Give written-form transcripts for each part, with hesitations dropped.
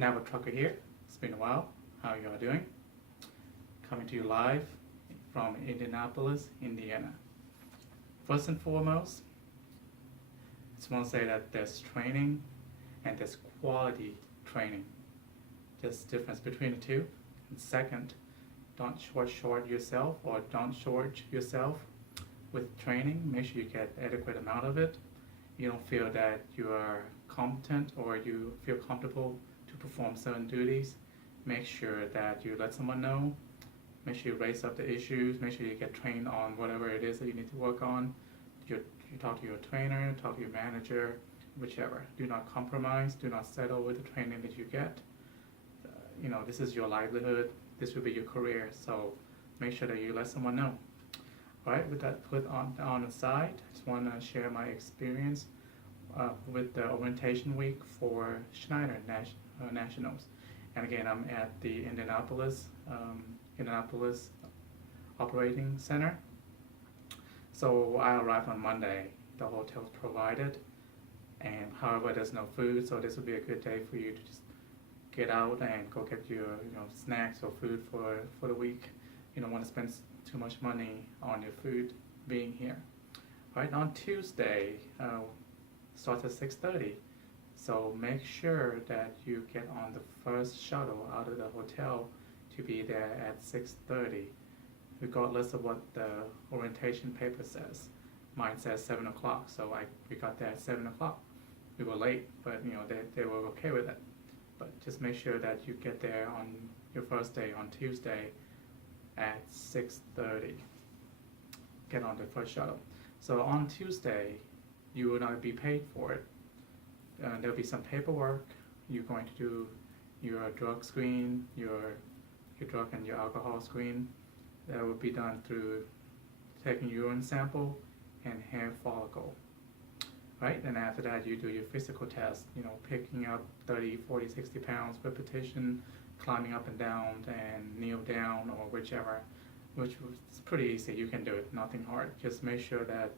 Naval Trucker here. It's been a while. How you all doing? Coming to you live from Indianapolis, Indiana. First and foremost, I just want to say that there's training and there's quality training. There's a difference between the two. And second, don't short yourself or don't short yourself with training. Make sure you get adequate amount of it. You don't feel that you are competent or you feel comfortable to perform certain duties. Make sure that you let someone know. Make sure you raise up the issues. Make sure you get trained on whatever it is that you need to work on. You talk to your trainer, talk to your manager, whichever. Do not compromise. Do not settle with the training that you get. This is your livelihood. This will be your career. So make sure that you let someone know. All right, with that put on the side, I just want to share my experience with the orientation week for Schneider Nationals. And again, I'm at the Indianapolis Operating Center. So I arrived on Monday. The hotel's provided, and however, there's no food, so this would be a good day for you to just get out and go get your snacks or food for the week. You don't want to spend too much money on your food being here. Right, on Tuesday, starts at 6:30. So make sure that you get on the first shuttle out of the hotel to be there at 6:30, regardless of what the orientation paper says. Mine says 7 o'clock, so we got there at 7 o'clock. We were late, but they were okay with it. But just make sure that you get there on your first day on Tuesday at 6:30. Get on the first shuttle. So on Tuesday, you will not be paid for it. There'll be some paperwork. You're going to do your drug screen, your drug and your alcohol screen. That will be done through taking urine sample and hair follicle. Right, and after that you do your physical test, picking up 30, 40, 60 pounds, repetition, climbing up and down and kneel down or whichever, which is pretty easy. You can do it, nothing hard. Just make sure that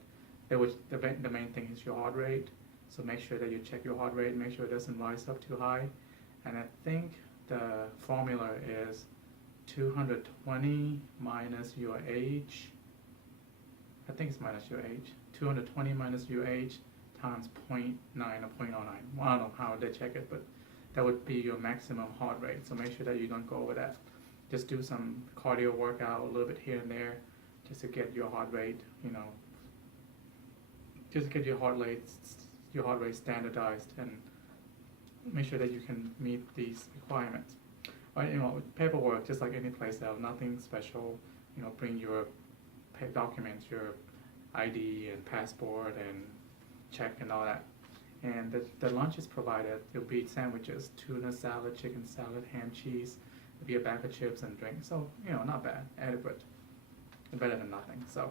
the main thing is your heart rate. So make sure that you check your heart rate, make sure it doesn't rise up too high. And I think the formula is 220 minus your age. I think it's minus your age. 220 minus your age times 0.9 or 0.09. Well, I don't know how they check it, but that would be your maximum heart rate. So make sure that you don't go over that. Just do some cardio workout a little bit here and there, just to get your heart rate, just to get your heart rate standardized, and make sure that you can meet these requirements. All right, with paperwork, just like any place else, nothing special. Bring your documents, your ID and passport and check and all that. And the lunch is provided. There'll be sandwiches, tuna salad, chicken salad, ham, cheese. There'll be a bag of chips and drinks. So, not bad, adequate, better than nothing. So,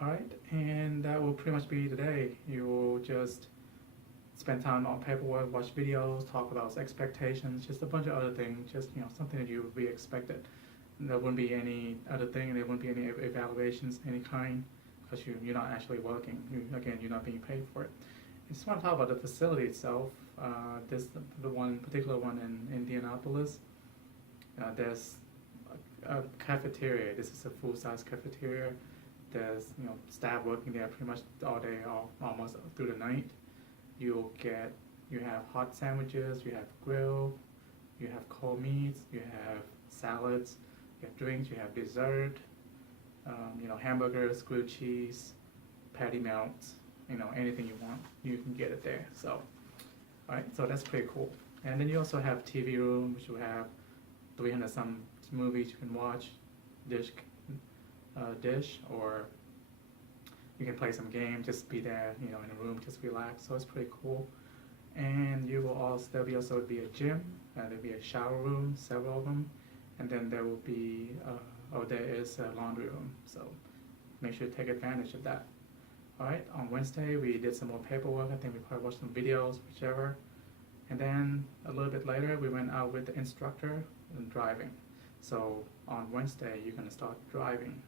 all right, and that will pretty much be today. You will just spend time on paperwork, watch videos, talk about expectations, just a bunch of other things, just something that you would be expected. And there wouldn't be any other thing, there wouldn't be any evaluations, any kind, because you're not actually working. Again, you're not being paid for it. I just want to talk about the facility itself. The one particular one in Indianapolis. There's a cafeteria. This is a full-size cafeteria. There's staff working there pretty much all day, almost through the night. You have hot sandwiches, you have grill, you have cold meats, you have salads, you have drinks, you have dessert, hamburgers, grilled cheese, patty melts, anything you want, you can get it there. So, all right, so that's pretty cool. And then you also have TV room, which will have 300 some movies you can watch, dish, or you can play some games, just be there, in a room, just relax. So it's pretty cool. And there'll also be a gym, there'll be a shower room, several of them, and then there will be, there is a laundry room. So make sure to take advantage of that. All right, on Wednesday we did some more paperwork. I think we probably watched some videos, whichever. And then a little bit later we went out with the instructor and driving. So on Wednesday you're going to start driving,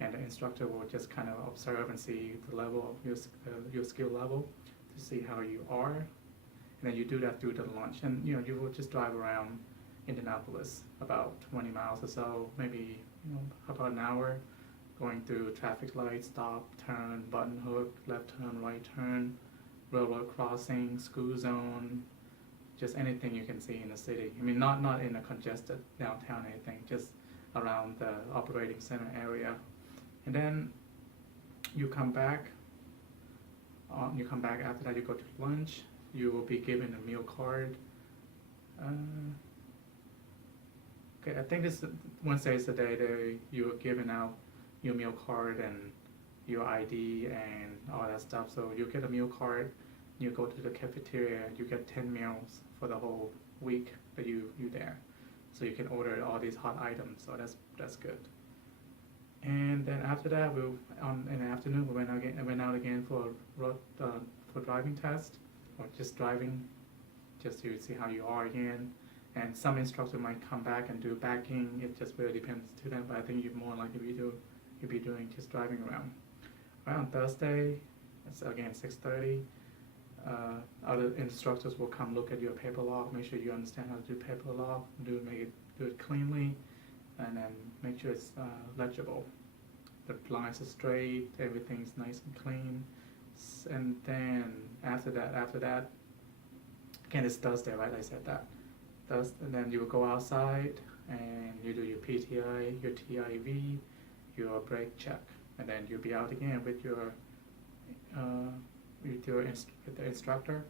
and the instructor will just kind of observe and see the level of your skill level, to see how you are and then you do that through the lunch, and you will just drive around Indianapolis about 20 miles or so, maybe about an hour, going through traffic lights, stop, turn, button hook, left turn, right turn, railroad crossing, school zone, just anything you can see in the city. I mean, not in a congested downtown anything, just around the operating center area. And then you come back. After that. You go to lunch. You will be given a meal card. Okay, I think this Wednesday is the day that you are giving out your meal card and your ID and all that stuff. So you get a meal card. You go to the cafeteria. You get 10 meals for the whole week that you there. So you can order all these hot items. So that's good. And then after that, in the afternoon we went out again for driving test, or just driving, just to see how you are again. And some instructor might come back and do backing. It just really depends to them. But I think you're more likely you'll be doing just driving around. Right, on Thursday, it's again 6:30. Other instructors will come look at your paper log, make sure you understand how to do paper log, do it cleanly, and then make sure it's legible. The lines are straight, everything's nice and clean. And then after that, again it's Thursday, right? I said that. And then you will go outside and you do your PTI, your TIV, your brake check, and then you'll be out again with the instructor.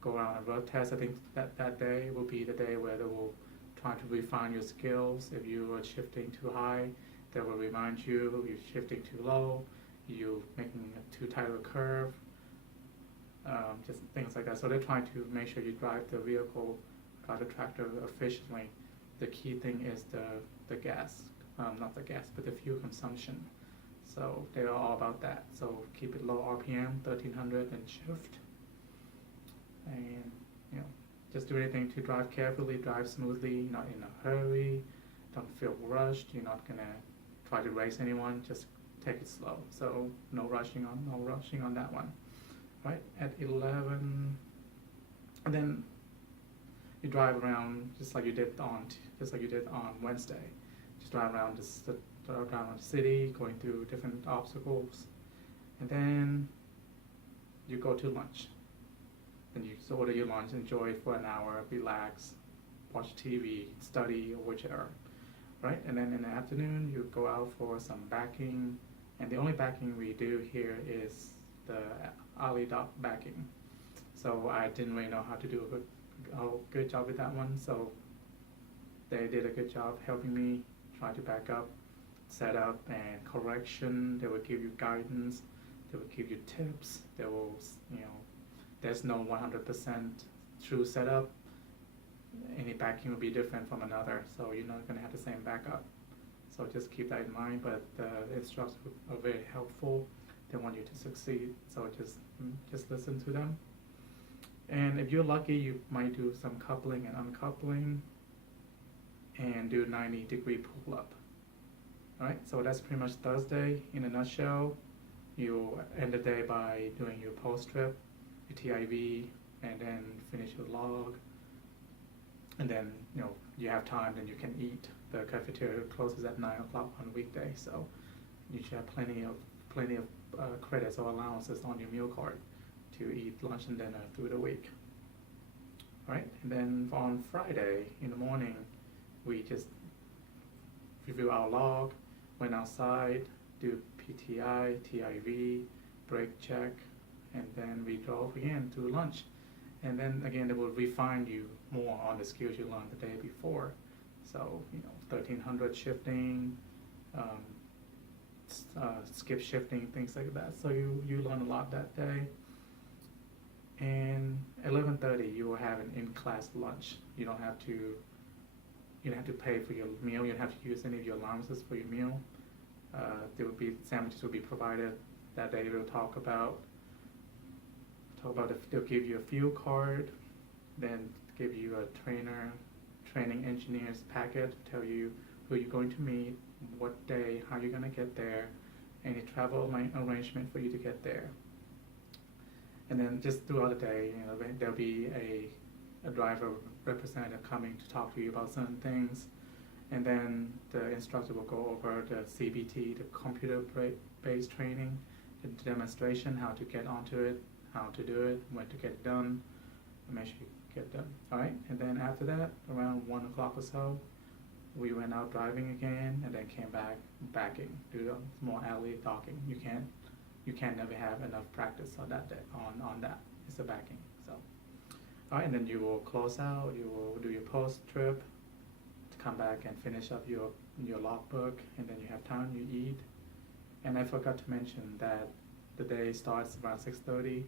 Go around a road test. I think that day will be the day where they will try to refine your skills. If you are shifting too high, they will remind you you're shifting too low, you're making too tight of a curve, just things like that. So they're trying to make sure you drive the tractor efficiently. The key thing is the gas, not the gas, but the fuel consumption. So they're all about that. So keep it low RPM, 1300, and shift. And just do anything to drive carefully, drive smoothly, not in a hurry, don't feel rushed. You're not gonna try to race anyone, just take it slow. So no rushing on that one. Right, at 11, and then you drive around just like you did on Wednesday. Just drive around the city, going through different obstacles, and then you go to lunch. Then you order your lunch, enjoy it for an hour, relax, watch TV, study, or whichever, right? And then in the afternoon, you go out for some backing, and the only backing we do here is the alley dot backing. So I didn't really know how to do a good job with that one, so they did a good job helping me try to back up, set up, and correction. They will give you guidance, they will give you tips, they will, there's no 100% true setup. Any backing will be different from another, so you're not going to have the same backup. So just keep that in mind, but the instructors are very helpful. They want you to succeed, so just listen to them. And if you're lucky, you might do some coupling and uncoupling and do 90-degree pull-up. Alright, so that's pretty much Thursday in a nutshell. You'll end the day by doing your post-trip, your TIV, and then finish your log. And then, you have time, then you can eat. The cafeteria closes at 9 o'clock on a weekday, so you should have plenty of credits or allowances on your meal card to eat lunch and dinner through the week. All right, and then on Friday in the morning, we just review our log, went outside, do PTI, TIV, brake check, and then we drove again to lunch. And then again, they will refine you more on the skills you learned the day before. So, 1300 shifting, skip shifting, things like that. So you learn a lot that day. And 11:30, you will have an in-class lunch. You don't have to pay for your meal. You don't have to use any of your allowances for your meal. Sandwiches will be provided that day. We'll talk about if they'll give you a fuel card, then give you a training engineer's packet, tell you who you're going to meet, what day, how you're going to get there, any travel arrangement for you to get there. And then just throughout the day, there'll be a driver representative coming to talk to you about certain things. And then the instructor will go over the CBT, the computer-based training, the demonstration, how to get onto it, how to do it, when to get it done, and make sure you get it done. All right, and then after that, around 1 o'clock or so, we went out driving again, and then came back backing, do more alley docking. You can't never have enough practice on that day, on that. It's the backing. So, all right, and then you will close out. You will do your post trip, to come back and finish up your logbook, and then you have time. You eat, and I forgot to mention that the day starts around 6:30,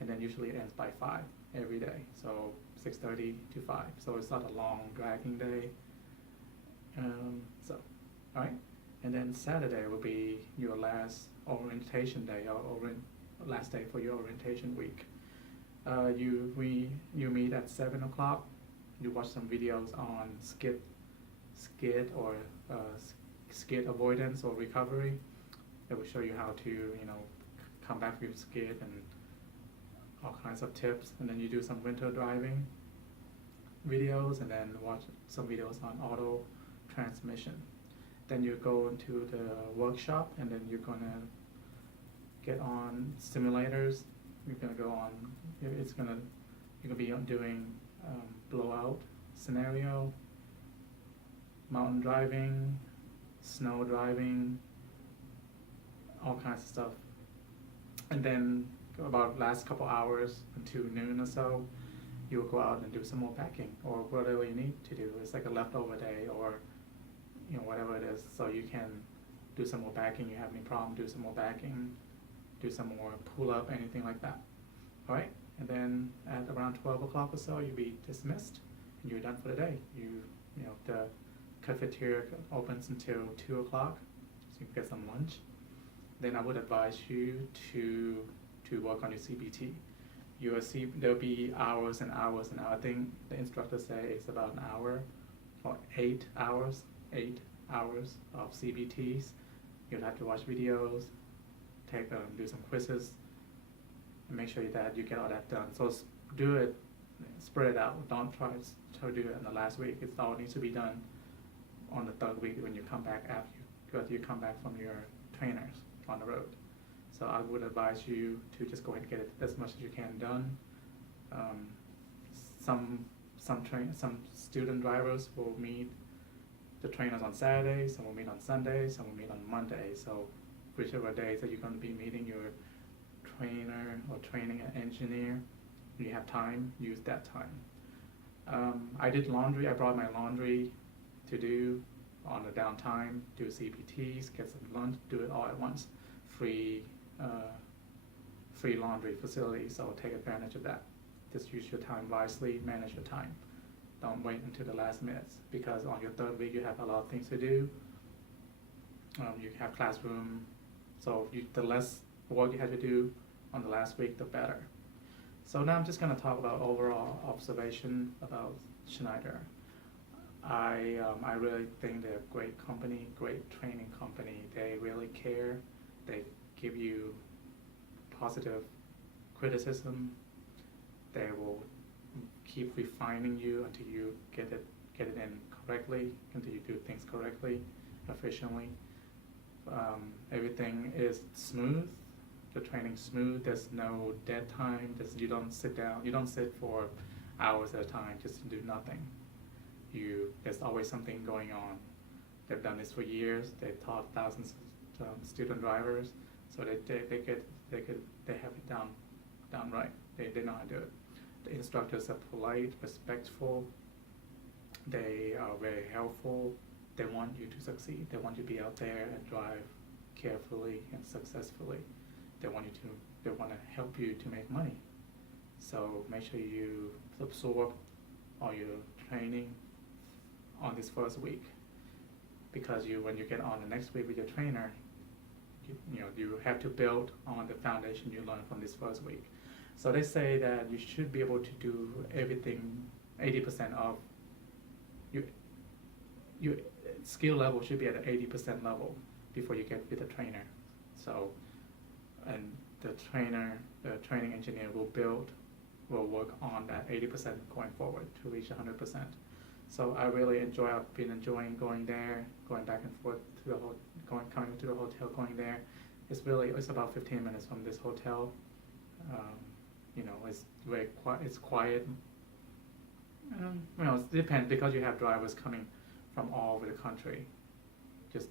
and then usually ends by 5 every day. So 6:30 to 5. So it's not a long dragging day. So, all right, and then Saturday will be your last orientation day, or last day for your orientation week. You meet at 7 o'clock. You watch some videos on skid or skid avoidance or recovery. It will show you how to come back from your skid and all kinds of tips. And then you do some winter driving videos, and then watch some videos on auto transmission. Then you go into the workshop, and then you're gonna get on simulators. You're gonna go on. You're gonna be doing blowout scenario, mountain driving, snow driving, all kinds of stuff. And then about last couple hours until noon or so, you will go out and do some more packing or whatever you need to do. It's like a leftover day, or whatever it is. So you can do some more packing. You have any problem, do some more packing, do some more pull up, anything like that. All right, and then at around 12 o'clock or so, you'll be dismissed, and you're done for the day. The cafeteria opens until 2 o'clock, so you can get some lunch. Then I would advise you to work on your CBT. There'll be hours and hours and hours. I think the instructor say it's about an hour or 8 hours of CBTs. You'll have to watch videos, do some quizzes, and make sure that you get all that done. So do it, spread it out. Don't try to do it in the last week. It all needs to be done on the third week when you come back after you come back from your trainers on the road. So I would advise you to just go ahead and get it as much as you can done. Some student drivers will meet the trainers on Saturdays, some will meet on Sundays, some will meet on Mondays. So whichever days that you're going to be meeting your trainer or training engineer, when you have time, use that time. I did laundry. I brought my laundry to do on the downtime, do CPTs, get some lunch, do it all at once. Free laundry facility, so take advantage of that. Just use your time wisely, manage your time. Don't wait until the last minutes, because on your third week you have a lot of things to do. You have classroom, so the less work you have to do on the last week, the better. So now I'm just going to talk about overall observation about Schneider. I really think they're a great company, great training company. They really care. They give you positive criticism. They will keep refining you until you get it in correctly, until you do things correctly, efficiently. Everything is smooth. The training's smooth. There's no dead time. You don't sit down. You don't sit for hours at a time just to do nothing. There's always something going on. They've done this for years. They've taught thousands of student drivers, so they have it down right. They know how to do it. The instructors are polite, respectful. They are very helpful. They want you to succeed. They want you to be out there and drive carefully and successfully. They want to help you to make money. So make sure you absorb all your training on this first week, because when you get on the next week with your trainer, you have to build on the foundation you learned from this first week. So they say that you should be able to do everything, 80% of your skill level should be at an 80% level before you get with a trainer. So, and the training engineer will work on that 80% going forward to reach 100%. So I really I've been enjoying going there, going back and forth to the coming to the hotel, going there. It's about 15 minutes from this hotel. It's very quiet. It's quiet. It depends because you have drivers coming from all over the country, just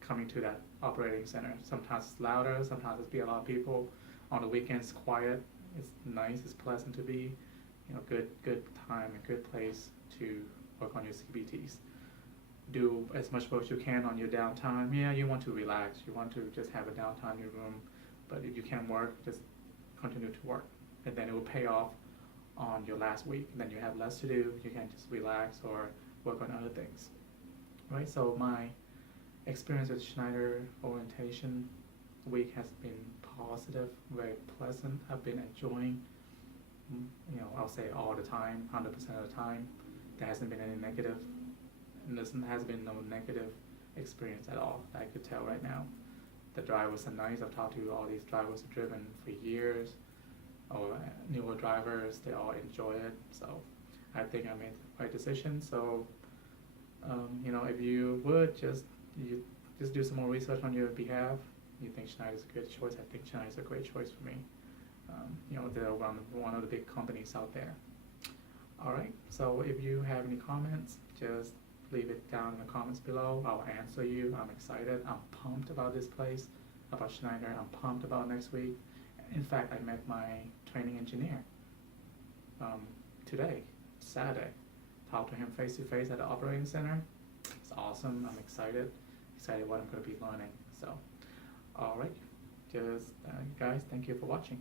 coming to that operating center. Sometimes it's louder, sometimes it's be a lot of people. On the weekends, quiet. It's nice. It's pleasant to be. Good time, a good place to work on your CBTs. Do as much work as you can on your downtime. Yeah, you want to relax. You want to just have a downtime in your room. But if you can work, just continue to work. And then it will pay off on your last week. And then you have less to do. You can just relax or work on other things. Right? So my experience with Schneider orientation week has been positive, very pleasant. I've been enjoying, I'll say all the time, 100% of the time. There hasn't been any negative, and there has been no negative experience at all that I could tell right now. The drivers are nice. I've talked to all these drivers who've driven for years, or newer drivers. They all enjoy it. So I think I made the right decision. So, if you would just do some more research on your behalf. You think Schneider's a good choice? I think Schneider's a great choice for me. They're one of the big companies out there. All right, so if you have any comments, just leave it down in the comments below. I'll answer you. I'm excited. I'm pumped about this place, about Schneider. I'm pumped about next week. In fact, I met my training engineer today, Saturday. Talked to him face to face at the operating center. It's awesome. I'm excited what I'm going to be learning. So, all right, guys, thank you for watching.